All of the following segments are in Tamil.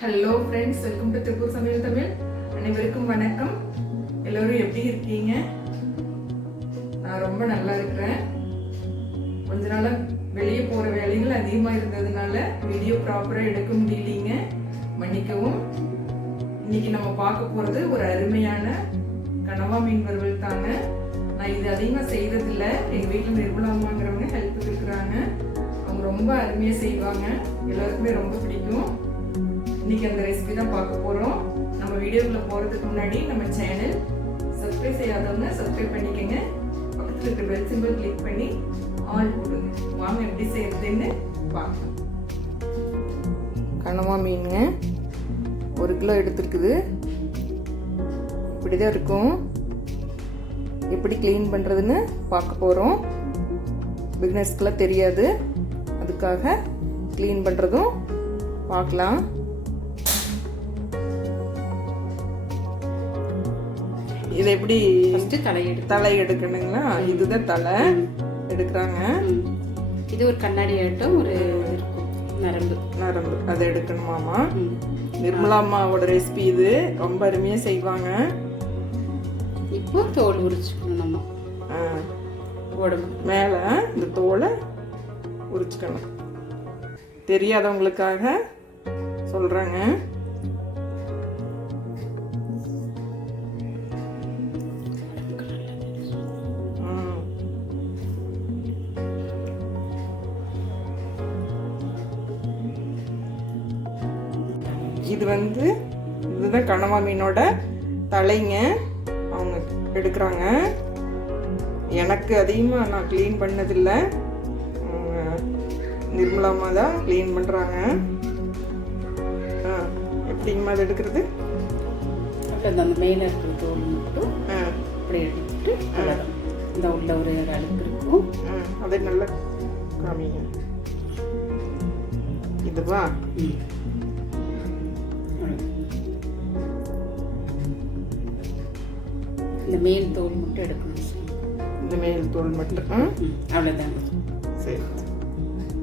Hello friends welcome to Tiruppur சமையல் தமிழ் அனைவருக்கும் வணக்கம். எல்லோரும் எப்படி இருக்கீங்க? நான் ரொம்ப நல்லா இருக்கிறேன். கொஞ்ச நாளாக வெளியே போகிற வேலைகள் அதிகமாக இருந்ததுனால வீடியோ ப்ராப்பராக எடுக்க முடியலீங்க. மன்னிக்கவும். இன்னைக்கு நம்ம பார்க்க போகிறது ஒரு அருமையான கனவா மீன் வறுவல் தாங்க. நான் இது அதிகமாக செய்கிறதில்ல எங்கள் வீட்டில் நிர்மலாமாங்கிறவங்க ஹெல்ப் இருக்கிறாங்க அவங்க ரொம்ப அருமையாக செய்வாங்க. எல்லாருக்குமே ரொம்ப பிடிக்கும். இன்னைக்கு அந்த ரெசிபி தான் பார்க்க போகிறோம் நம்ம வீடியோக்குள்ள போகிறதுக்கு முன்னாடி நம்ம சேனல் சப்ஸ்கிரைப் செய்யாதவங்க சப்ஸ்கிரைப் பண்ணிக்கோங்க. பக்கத்தில் இருக்கிற பெல் சிம்பிள் கிளிக் பண்ணி ஆல் போடுங்க. வாங்க எப்படி செய்யறதுன்னு பார்க்கலாம். கனவா மீனுங்க. ஒரு கிலோ எடுத்துருக்குது. இப்படி தான் இருக்கும். எப்படி க்ளீன் பண்ணுறதுன்னு பார்க்க போகிறோம் பிகினர்ஸ்க்கெலாம் தெரியாது. அதுக்காக க்ளீன் பண்ணுறதும் பார்க்கலாம். இது எப்படி தலை தலை எடுக்கணுங்களா இதுதான் தலை. எடுக்கிறாங்க. இது ஒரு கண்ணாடி ஆட்டம் ஒரு நரம்பு. நரம்பு. அதை எடுக்கணுமாமா. நிர்மலா அம்மாவோட ரெசிபி இது. ரொம்ப அருமையாக செய்வாங்க. இப்போ தோல் உரிச்சுக்கணும் நம்ம. உடம்பு மேலே இந்த தோலை உரிச்சுக்கணும். தெரியாதவங்களுக்காக சொல்கிறாங்க இது வந்து இதுதான் கனவா மீனோட தலைங்க. அவங்க எடுக்கிறாங்க. எனக்கு அதிகமாக நான் க்ளீன் பண்ணதில்லை. நிர்மலாமா தான் க்ளீன் பண்ணுறாங்க எப்படிங்கம்மா அது எடுக்கிறது? அந்த மேலே இருக்கிற தோல் மட்டும் அப்படி எடுத்துட்டு இந்த உள்ள ஒரு அழுக்கு இருக்கும். அதை நல்லா காமிங்க. இதுவா? இந்த மேல் தோல் மட்டும் எடுக்கணும் இந்த மேல் தோல் மட்டும் அவ்வளவுதாங்க. சரி.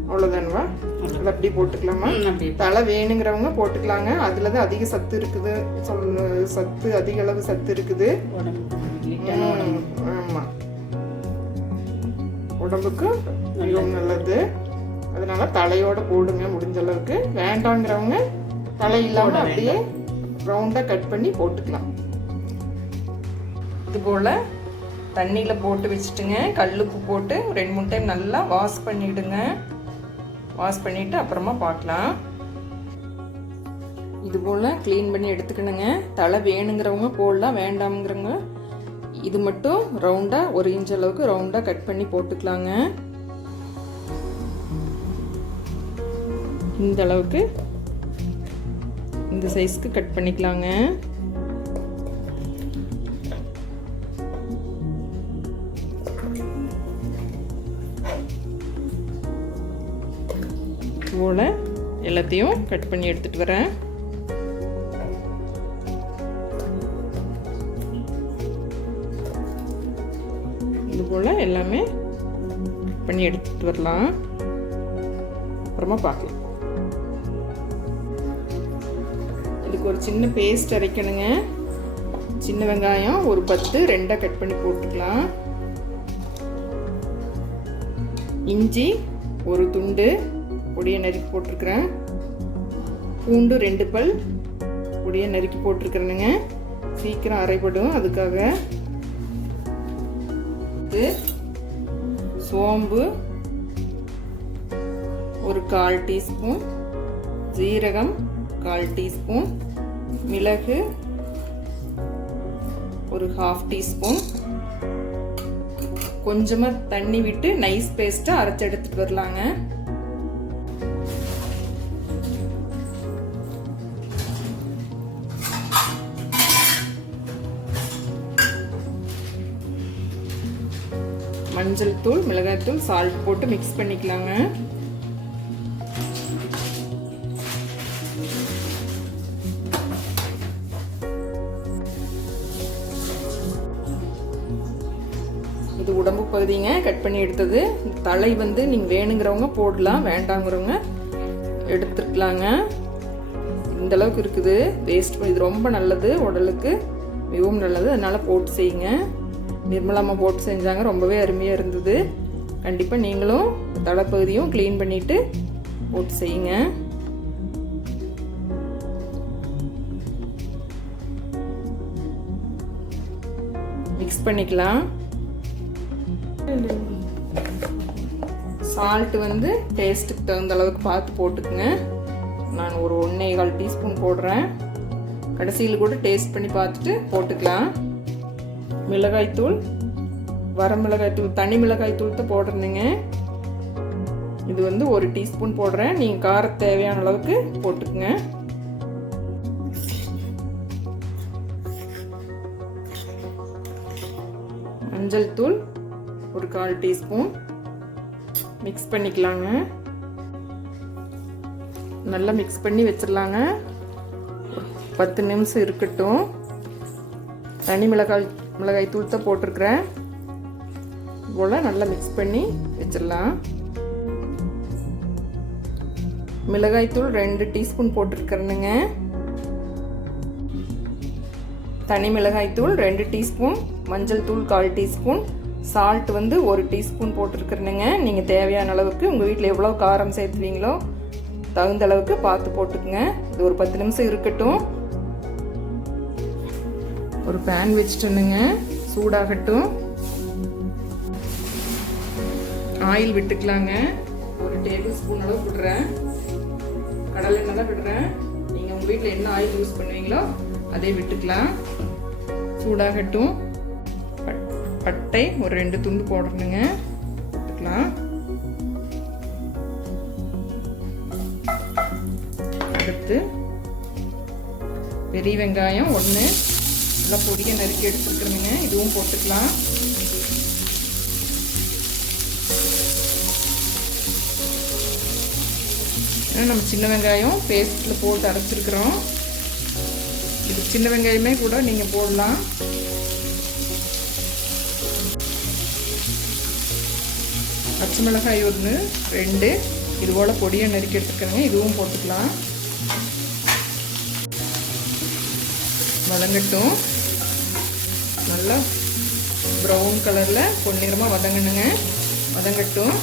அவ்வளோதானுவா அதை அப்படியே போட்டுக்கலாமா? தலை வேணுங்கிறவங்க போட்டுக்கலாங்க. அதில் தான் அதிக சத்து இருக்குது. சொல் சத்து அதிக அளவு சத்து இருக்குது. ஆமாம் உடம்புக்கு மிகவும் நல்லது. அதனால தலையோட போடுங்க முடிஞ்ச அளவுக்கு. வேண்டாங்கிறவங்க தலை இல்லாமல் அப்படியே ரவுண்டாக கட் பண்ணி போட்டுக்கலாம். இது போல் தண்ணியில் போட்டு வச்சுட்டுங்க. கல்லுப்பு போட்டு ரெண்டு மூணு டைம் நல்லா வாஷ் பண்ணிவிடுங்க வாஷ் பண்ணிவிட்டு அப்புறமா பார்க்கலாம். இது போல் க்ளீன் பண்ணி எடுத்துக்கணுங்க. தலை வேணுங்கிறவங்க போடலாம் வேண்டாம்ங்கிறவங்க. இது மட்டும் ரவுண்டாக ஒரு இன்ச் அளவுக்கு ரவுண்டாக கட் பண்ணி போட்டுக்கலாங்க. இந்த அளவுக்கு இந்த சைஸ்க்கு கட் பண்ணிக்கலாங்க. போல் எல்லாத்தையும் கட் பண்ணி எடுத்துகிட்டு வரேன். இது போல் எல்லாமே கட் பண்ணி எடுத்துகிட்டு வரலாம். அப்புறமா பார்க்கலாம். இதுக்கு ஒரு சின்ன பேஸ்ட் அரைக்கணுங்க. சின்ன வெங்காயம் ஒரு பத்து ரெண்டாக கட் பண்ணி போட்டுக்கலாம். இஞ்சி ஒரு துண்டு பொடியை நறுக்கி போட்டிருக்கிறேன். பூண்டு ரெண்டு பல் பொடியை நறுக்கி போட்டிருக்கிறேனுங்க. சீக்கிரம் அரைப்படும் அதுக்காக இது சோம்பு ஒரு கால் டீஸ்பூன் ஜீரகம் கால் டீஸ்பூன் மிளகு ஒரு ஹாஃப் டீஸ்பூன். கொஞ்சமாக தண்ணி விட்டு நைஸ் பேஸ்ட்டாக அரைச்சி எடுத்துகிட்டு வரலாங்க. மஞ்சள் தூள் மிளகாய் தூள் சால்ட் போட்டு மிக்ஸ் பண்ணிக்கலாங்க. இது உடம்பு பகுதிங்க கட் பண்ணி எடுத்தது. தலை வந்து நீங்கள் வேணுங்கிறவங்க போடலாம் வேண்டாங்கிறவங்க எடுத்துக்கலாங்க. இந்த அளவுக்கு இருக்குது. வேஸ்ட் இது ரொம்ப நல்லது உடலுக்கு மிகவும் நல்லது. அதனால் போட்டு செய்யுங்க. நிர்மலாமா போட்டு செஞ்சாங்க. ரொம்பவே அருமையாக இருந்தது. கண்டிப்பாக நீங்களும் தலைப்பகுதியும் க்ளீன் பண்ணிவிட்டு போட்டு செய்யுங்க. மிக்ஸ் பண்ணிக்கலாம். சால்ட் வந்து டேஸ்ட்டுக்கு தகுந்த அளவுக்கு பார்த்து போட்டுக்குங்க. நான் ஒரு ஒன்றே கால் டீஸ்பூன் போடுறேன். கடைசியில் கூட டேஸ்ட் பண்ணி பார்த்துட்டு போட்டுக்கலாம். மிளகாய்த்தூள் வர மிளகாய்த்தூள் தனி மிளகாய்த்தூள் தான் போடுறேனுங்க இது வந்து ஒரு டீஸ்பூன் போடுறேன். நீங்கள் காரம் தேவையான அளவுக்கு போட்டுக்குங்க. மஞ்சள் தூள் ஒரு கால் டீஸ்பூன். மிக்ஸ் பண்ணிக்கலாங்க. நல்லா மிக்ஸ் பண்ணி வச்சிடலாங்க பத்து நிமிஷம் இருக்கட்டும். தனி மிளகாய் மிளகாய் தூள் தான் போட்டிருக்கிறேன். போல் நல்லா மிக்ஸ் பண்ணி வச்சிடலாம். மிளகாய் தூள் ரெண்டு டீஸ்பூன் போட்டிருக்கிறேனுங்க. தனி மிளகாய் தூள் ரெண்டு டீஸ்பூன் மஞ்சள் தூள் கால் டீஸ்பூன் சால்ட் வந்து ஒரு டீஸ்பூன் போட்டிருக்கிறேனுங்க. நீங்கள் தேவையான அளவுக்கு உங்கள் வீட்டில் எவ்வளோ காரம் சேர்த்துவீங்களோ தகுந்த அளவுக்கு பார்த்து போட்டுக்குங்க. இது ஒரு பத்து நிமிஷம் இருக்கட்டும். ஒரு பேன் வச்சுட்டுனுங்க. சூடாகட்டும். ஆயில் விட்டுக்கலாங்க. ஒரு டேபிள் ஸ்பூன் அளவு விடுறேன். கடலை எண்ணெய் தான் விடுறேன். நீங்கள் உங்கள் வீட்டில் என்ன ஆயில் யூஸ் பண்ணுவீங்களோ அதே விட்டுக்கலாம். சூடாகட்டும். பட்- பட்டை ஒரு ரெண்டு துண்டு போடணுங்க. விட்டுக்கலாம். அடுத்து பெரிய வெங்காயம் ஒன்று நல்லா பொடியை நறுக்கி எடுத்துருக்குறேங்க இதுவும் போட்டுக்கலாம். நம்ம சின்ன வெங்காயம் பேஸ்ட்டில் போட்டு அரைச்சிருக்கிறோம். இது சின்ன வெங்காயமே கூட நீங்கள் போடலாம். பச்சை மிளகாய் ஒன்று ரெண்டு. இது போல் பொடியை நறுக்கி எடுத்துக்கிறேங்க. இதுவும் போட்டுக்கலாம். வதங்கட்டும். நல்லா ப்ரௌன் கலரில் பொன்னிறமாக வதங்கணுங்க. வதங்கட்டும்.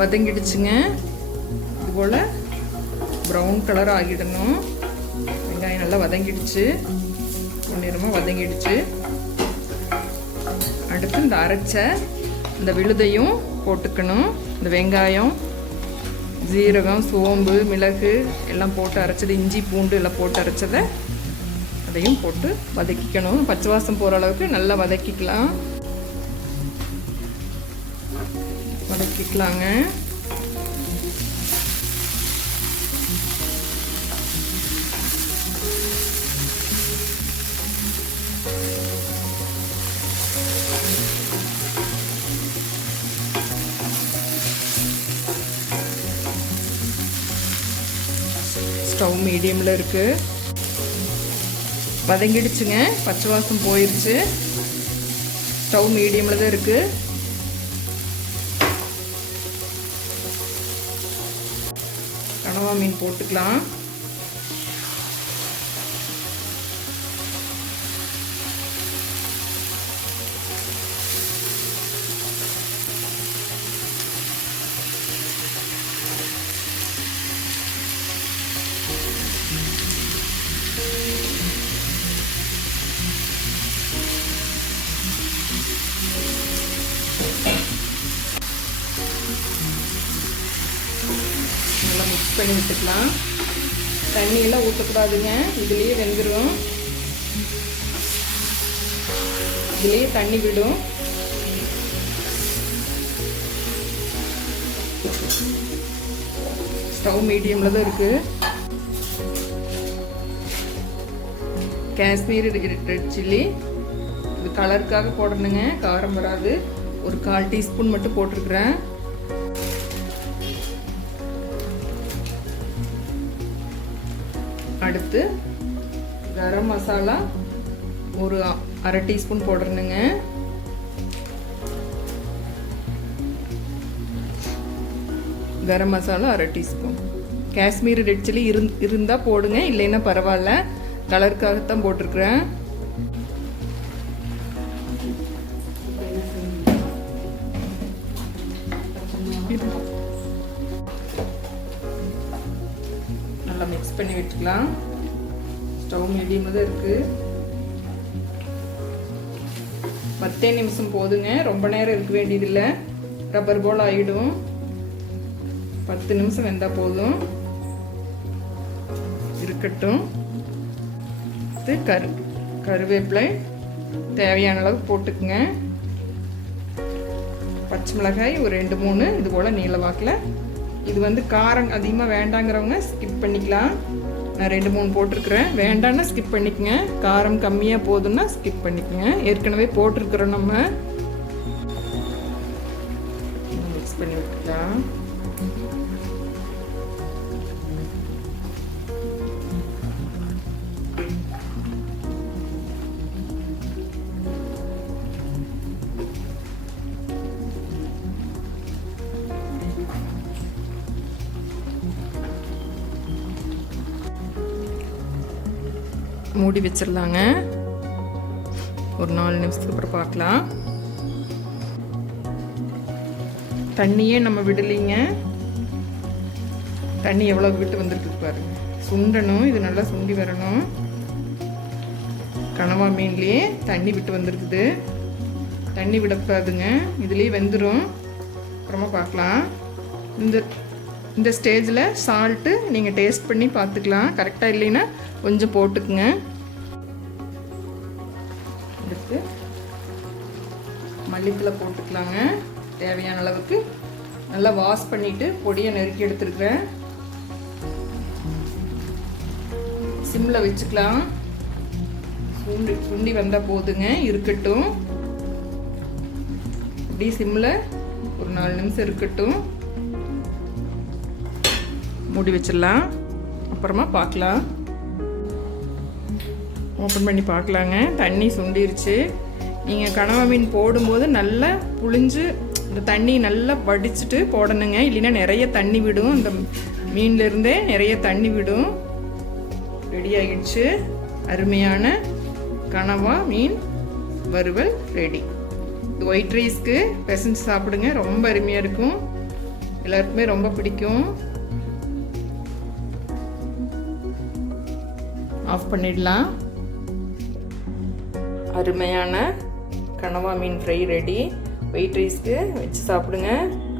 வதங்கிடுச்சுங்க. இது போல் ப்ரௌன் கலர் ஆகிடணும். வெங்காயம் நல்லா வதங்கிடுச்சு. பொன்னிறமாக வதங்கிடுச்சு. அடுத்து இந்த அரைச்ச இந்த விழுதையும் போட்டுக்கணும். இந்த வெங்காயம் ஜீரகம் சோம்பு மிளகு எல்லாம் போட்டு அரைச்சது இஞ்சி பூண்டு எல்லாம் போட்டு அரைச்சதை அதையும் போட்டு வதக்கிக்கணும். பச்சை வாசம் போகிற அளவுக்கு நல்லா வதக்கிக்கலாம். வதக்கிக்கலாங்க. ஸ்டவ் மீடியமில் இருக்குது வதங்கிடுச்சுங்க. பச்சை வாசம் போயிடுச்சு ஸ்டவ் மீடியமில் தான் இருக்குது கனவா மீன் போட்டுக்கலாம். பண்ணி விட்டுக்கலாம். தண்ணியெல்லாம் ஊற்றக்கூடாதுங்க இதுலேயே வெந்துடும் இதுலேயே தண்ணி விடும். ஸ்டவ் மீடியமில் தான் இருக்குது காஷ்மீர் ரெட் சில்லி. இது கலருக்காக போடணுங்க. காரம் வராது. ஒரு கால் டீஸ்பூன் மட்டும் போட்டிருக்கிறேன். பத்து கரம் மசாலா ஒரு அரை டீஸ்பூன் போடணுங்க. கரம் மசாலா அரை டீஸ்பூன். காஷ்மீர் ரெட் சில்லி இருந் இருந்தால் போடுங்க இல்லைன்னா பரவாயில்ல. கலருக்காகத்தான் போட்டிருக்கிறேன். வந்து இருக்குது பத்தே நிமிஷம் போதுங்க. ரொம்ப நேரம் இருக்க வேண்டியதில்லை. ரப்பர் போல் ஆகிடும் பத்து நிமிஷம் வெந்தால் போதும். இருக்கட்டும். இது கரு கருவேப்பிலை தேவையான அளவு போட்டுக்குங்க. பச்சை மிளகாய் ஒரு ரெண்டு மூணு. இது போல் நீள வாக்கில். இது வந்து காரம் அதிகமாக வேண்டாங்கிறவங்க ஸ்கிப் பண்ணிக்கலாம். நான் ரெண்டு மூணு போட்டிருக்கிறேன். வேண்டான்னா ஸ்கிப் பண்ணிக்கங்க. காரம் கம்மியாக போதுன்னா ஸ்கிப் பண்ணிக்கங்க. ஏற்கனவே போட்டிருக்கிறோம் நம்ம. மூடி வச்சிடலாங்க. ஒரு நாலு நிமிஷத்துக்கு அப்புறம் பார்க்கலாம். தண்ணியே நம்ம விடலைங்க. தண்ணி எவ்வளோ விட்டு வந்திருக்கு பாருங்க. சுண்டணும் இது நல்லா சுண்டி வரணும். கனவா மீன்லேயே தண்ணி விட்டு வந்திருக்குது. தண்ணி விடக்கூடாதுங்க இதுலேயே வெந்துடும் அப்புறமா பார்க்கலாம். இந்த இந்த ஸ்டேஜில் சால்ட்டு நீங்கள் டேஸ்ட் பண்ணி பார்த்துக்கலாம். கரெக்டாக இல்லைன்னா கொஞ்சம் போட்டுக்குங்க. எடுத்து மல்லித்தலை போட்டுக்கலாங்க. தேவையான அளவுக்கு நல்லா வாஷ் பண்ணிவிட்டு பொடியை நெருக்கி எடுத்துருக்குறேன். சிம்மில் வச்சுக்கலாம். சுண்டி சுண்டி வந்தால் போதுங்க. இருக்கட்டும். இப்படி சிம்மில் ஒரு நாலு நிமிஷம் இருக்கட்டும். மூடி வச்சிடலாம். அப்புறமா பார்க்கலாம். ஓப்பன் பண்ணி பார்க்கலாங்க. தண்ணி சுண்டிருச்சு. நீங்கள் கனவா மீன் போடும்போது நல்லா புழிஞ்சு இந்த தண்ணி நல்லா வடிச்சிட்டு போடணுங்க. இல்லைன்னா நிறைய தண்ணி விடும். இந்த மீன்லேருந்தே நிறைய தண்ணி விடும். ரெடி ஆகிடுச்சு. அருமையான கனவா மீன் வறுவல் ரெடி இது ஒயிட் ரைஸ்க்கு பெசஞ்சு சாப்பிடுங்க. ரொம்ப அருமையாக இருக்கும். எல்லாருக்குமே ரொம்ப பிடிக்கும். ஆஃப் பண்ணிடலாம். அருமையான கனவா மீன் ஃப்ரை ரெடி. ஒயிட் ரைஸ்க்கு வச்சு சாப்பிடுங்க.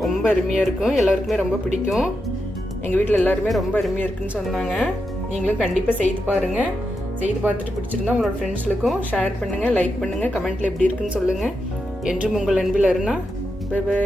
ரொம்ப அருமையாக இருக்கும். எல்லாருக்குமே ரொம்ப பிடிக்கும். எங்கள் வீட்டில் எல்லாருமே ரொம்ப அருமையாக இருக்குன்னு சொன்னாங்க. நீங்களும் கண்டிப்பாக செய்து பாருங்கள் செய்து பார்த்துட்டு பிடிச்சிருந்தா உங்களோட ஃப்ரெண்ட்ஸுக்கும் ஷேர் பண்ணுங்கள் லைக் பண்ணுங்கள் கமெண்ட்டில் எப்படி இருக்குன்னு சொல்லுங்கள் என்றும் உங்கள் அன்பில் அருணா. By by